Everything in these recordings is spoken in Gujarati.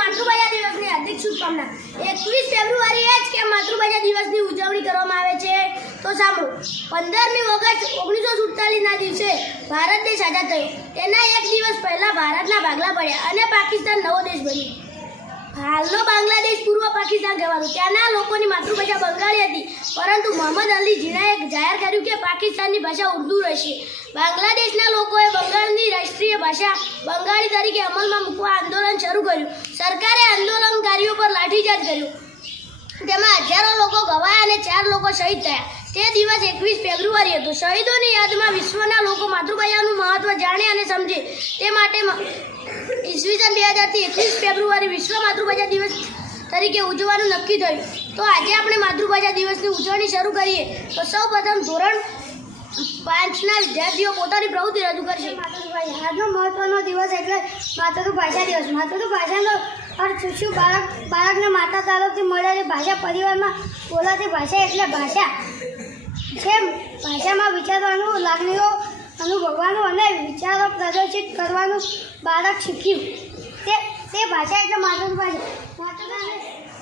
માતૃભાષા દિવસની હાર્દિક શુભકામના. એકવીસ ફેબ્રુઆરી એ જ કે માતૃભાષા દિવસની ઉજવણી કરવામાં આવે છે. તો સાંભળો, પંદરમી ઓગસ્ટ ઓગણીસો સુડતાલીસના દિવસે ભારત દેશ આઝાદ થયો. તેના એક દિવસ પહેલાં ભારતના ભાગલા પડ્યા અને પાકિસ્તાન નવો દેશ બન્યો. હાલનો બાંગ્લાદેશ પૂર્વ પાકિસ્તાન કહેવાતું. ત્યાંના લોકોની માતૃભાષા બંગાળી હતી. પરંતુ મોહમ્મદ અલી જીનાએ જાહેર કર્યું કે પાકિસ્તાનની ભાષા ઉર્દુ રહેશે. બાંગ્લાદેશના લોકોએ બંગાળની રાષ્ટ્રીય ભાષા બંગાળી તરીકે અમલમાં મૂકવા આંદોલન શરૂ કર્યું. સરકારે આંદોલનકારીઓ પર લાઠીચાર્જ કર્યો. તેમાં હજારો લોકો ઘવાયા અને ચાર લોકો શહીદ થયા. તે દિવસ એકવીસ ફેબ્રુઆરી હતો. શહીદોની યાદમાં વિશ્વના લોકો માતૃભાષાનું મહત્વ જાણે અને સમજે. તે માટે ઈસવીસન બે હજારથી એકવીસ ફેબ્રુઆરી વિશ્વ માતૃભાષા દિવસ તરીકે ઉજવવાનું નક્કી થયું. તો આજે આપણે માતૃભાષા દિવસની ઉજવણી શરૂ કરીએ. તો સૌ પ્રથમ ધોરણ પાંચના વિદ્યાર્થીઓ પોતાની પ્રવૃત્તિ રજૂ કરશે. માતૃભાષા આજનો મહત્વનો દિવસ એટલે માતૃભાષા દિવસ માતૃભાષાનો અર્થ શું બાળક, બાળકને માતા તરફથી મળેલી ભાષા પરિવારમાં? બોલાતી ભાષા એટલે ભાષા. જેમ ભાષામાં વિચારવાનું લાગણીઓ અનુભવવાનું અને વિચારો પ્રદર્શિત કરવાનું બાળક શીખ્યું. તે તે ભાષા એટલે માતૃભાષા માતૃભાષાને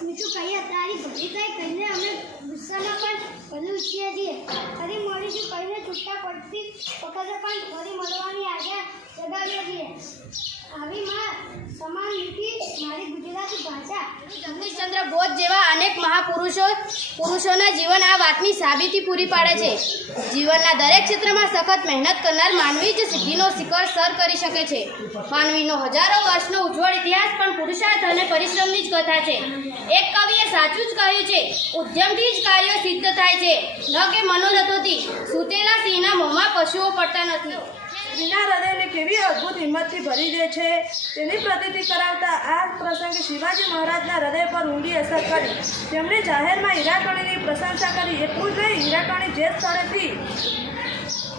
મીઠું કહીએ તારી ભલી કહીને અમે ગુસ્સામાં પણ ભલું ઈચ્છીએ છીએ ફરી મળીશું કહીને છૂટા પડતી વખતે પણ ફરી મળવાની આજ્ઞા જગાવીએ છીએ આવી માં સમાન મીઠી મારી ગુજરાતી ભાષા જગદીશચંદ્ર બોઝ જેવા અનેક મહાપુરુષો, પુરુષોના જીવન આ વાતની સાબિતી પૂરી પાડે છે. જીવનના દરેક ક્ષેત્રમાં સખત મહેનત કરનાર માનવી જ સિદ્ધિનો શિખર સર કરી શકે છે. માનવીનો હજારો વર્ષનો ઉજ્જવળ ઇતિહાસ પણ પુરુષાર્થ અને પરિશ્રમની જ કથા છે. એક કવિએ સાચું જ કહ્યું છે, ઉદ્યમથી જ કાર્યો સિદ્ધ થાય છે. ન કે મનોરથોથી. સૂતેલા સિંહના મોંમાં પશુઓ પડતા નથી. કેવી અદ્ભુત હિંમતથી ભરી દે છે. તેની પ્રતિતિ કરાવતા આ પ્રસંગે શિવાજી મહારાજના હૃદય પર ઊંડી અસર કરી. તેમણે જાહેરમાં હીરાકણીની પ્રશંસા કરી. એટલું જ નહીં હીરાકણી જે સ્થળેથી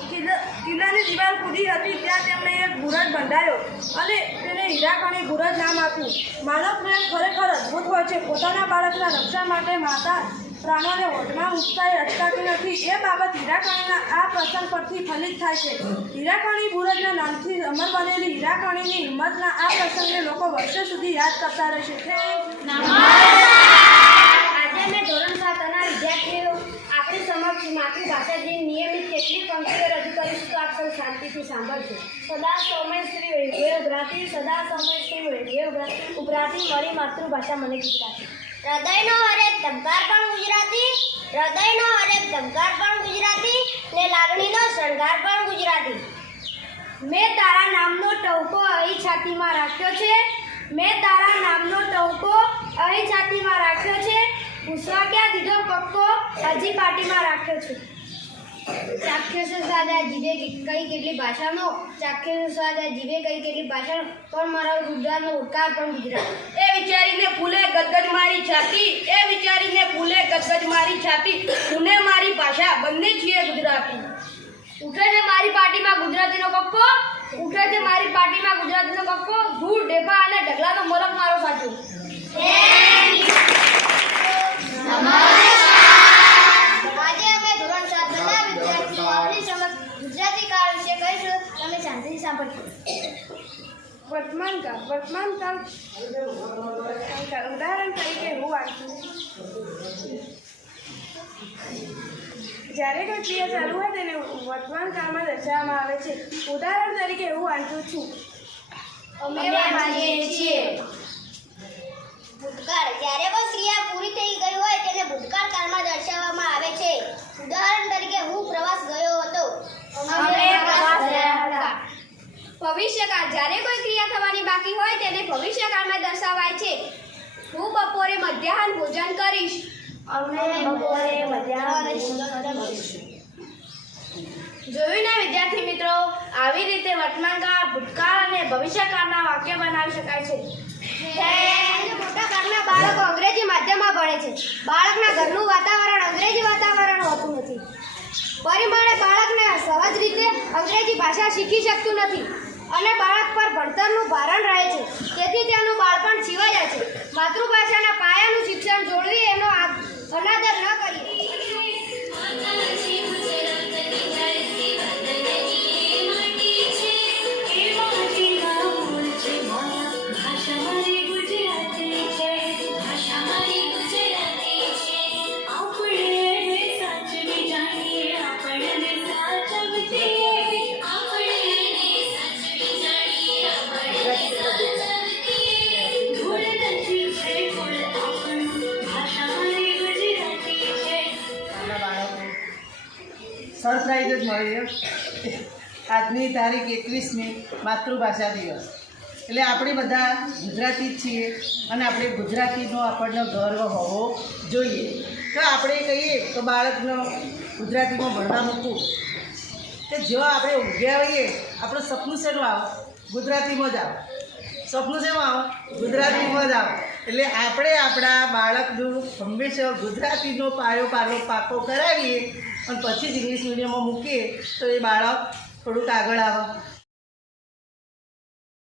કિલ્લા- કિલ્લાની દિવાલ કૂદી હતી, ત્યાં તેમણે એક બુરજ બંધાયો અને તેને હીરાકણી બુરજ નામ આપ્યું. માનવ પ્રેમ ખરેખર અદ્ભુત હોય છે. પોતાના બાળકના રક્ષણ માટે માતા પ્રાણોને ઓઢમાં મૂકતા એ અટકાતી નથી. એ બાબત હીરાકણીના આ પ્રસંગ પરથી ફલિત થાય છે. હીરાકણી ભૂરજના નામથી અમર બનેલી હીરાકણીની હિંમતના આ પ્રસંગને લોકો વર્ષો સુધી યાદ કરતા રહેશે. આજે અમે ધોરણ સાતના વિદ્યાર્થીઓ આપણી સમક્ષ માતૃભાષા જે નિયમિત કેટલીક પંક્તિઓ રજૂ કરીશું તો શાંતિથી સાંભળજો સદા સૌમય શ્રી વૈભવે સદા સૌમય શ્રી વૈભવે ઉભરા- ઉભરાતી મારી માતૃભાષા મને ગુજરાતી હૃદયનો હરેક ધબકાર પણ ગુજરાતી હૃદયનો હરેક ધબકાર પણ ગુજરાતી ને લાગણીનો શણગાર પણ ગુજરાતી. મેં તારા નામનો ટવકો અહીં છાતીમાં રાખ્યો છે. મેં તારા નામનો ટવકો અહીં છાતીમાં રાખ્યો છે. પૂછવા ક્યાં દીધો પક્કો હજી પાટીમાં રાખ્યો છે. ચાખ્યો છે સાદા જીભે કઈ કેટલી ભાષાનો? ચાખ્યો છે સાદા જીભે કઈ કેટલી ભાષાનો? પણ મારા ગુજરાતનો ઉડકાર પણ ગુજરાત. એ વિચારીને ફૂલે ગદગદ મારી છાતી એ વિચારીને ફૂલે ગદગદ મારી છાતી તું મારી ભાષા બંને છીએ ગુજરાતી ઉઠે છે મારી પાર્ટીમાં ગુજરાતીનો કક્કો ઉઠે છે મારી પાર્ટીમાં ગુજરાતીનો કક્કો ધૂળ ઢેફા અને ઢગલાનો મોરક મારો સાચો. આજે અમે ધોરણ સાતના વિદ્યાર્થીઓ આપણી સમક્ષ ગુજરાતી કાળ વિશે કહીશું. તમે શાંતિથી સાંભળજો. વર્તમાન કાળ વર્તમાન કાળ કાળ. ઉદાહરણ તરીકે હું વાંચું. જ્યારે કોઈ ક્રિયા ચાલુ હોય તેને વર્તમાન કાળમાં દર્શાવવામાં આવે છે. ઉદાહરણ તરીકે હું વાંચું છું. અમે વાંચીએ છીએ. ભૂતકાળ જ્યારે કોઈ ક્રિયા પૂરી થઈ ગઈ હોય તેને ભૂતકાળ કાળમાં દર્શાવવામાં આવે છે. ઉદાહરણ તરીકે હું પ્રવાસ ગયો હતો. અમે પ્રવાસ ગયા હતા. ભવિષ્યકાળ જ્યારે કોઈ ક્રિયા થવાની બાકી હોય તેને ભવિષ્યકાળમાં દર્શાવાય છે. હું બપોરે મધ્યાહન ભોજન કરીશ. અમે બપોરે મધ્યાહન જોયું ને વિદ્યાર્થી મિત્રો આવી રીતે વર્તમાનકાળ ભૂતકાળ અને ભવિષ્યકાળના વાક્ય બનાવી શકાય છે. મોટાભાગના બાળકો અંગ્રેજી માધ્યમમાં ભણે છે. બાળકના ઘરનું વાતાવરણ અંગ્રેજી વાતાવરણ હોતું નથી. પરિમાણે બાળકને સહજ રીતે અંગ્રેજી ભાષા શીખી શકતું નથી. અને બાળક પર ભણતરનું ભારણ રહે છે. તેથી તેનું બાળપણ છીવાય જાય છે. માતૃભાષાના પાયાનું શિક્ષણ જોડવી એનો સરપ્રાઈઝ જ મળી આજની તારીખ એકવીસમી માતૃભાષા દિવસ. એટલે આપણે બધા ગુજરાતી જ છીએ અને આપણે ગુજરાતીનો આપણને ગર્વ હોવો જોઈએ. તો આપણે કહીએ તો બાળકનો ગુજરાતીમાં ભણવા મૂકવું. કે જો આપણે ઉભ્યા હોઈએ આપણું સપનું શેનું આવો? ગુજરાતીમાં જ આવો. સપનું શેનું આવો? ગુજરાતીમાં જ આવો. એટલે આપણે આપણા બાળકનું હંમેશા ગુજરાતીનો પાયો પાલો પાકો કરાવીએ અને પછી જ ઇંગ્લિશ મીડિયમમાં મૂકીએ તો એ બાળક થોડુંક આગળ આવે.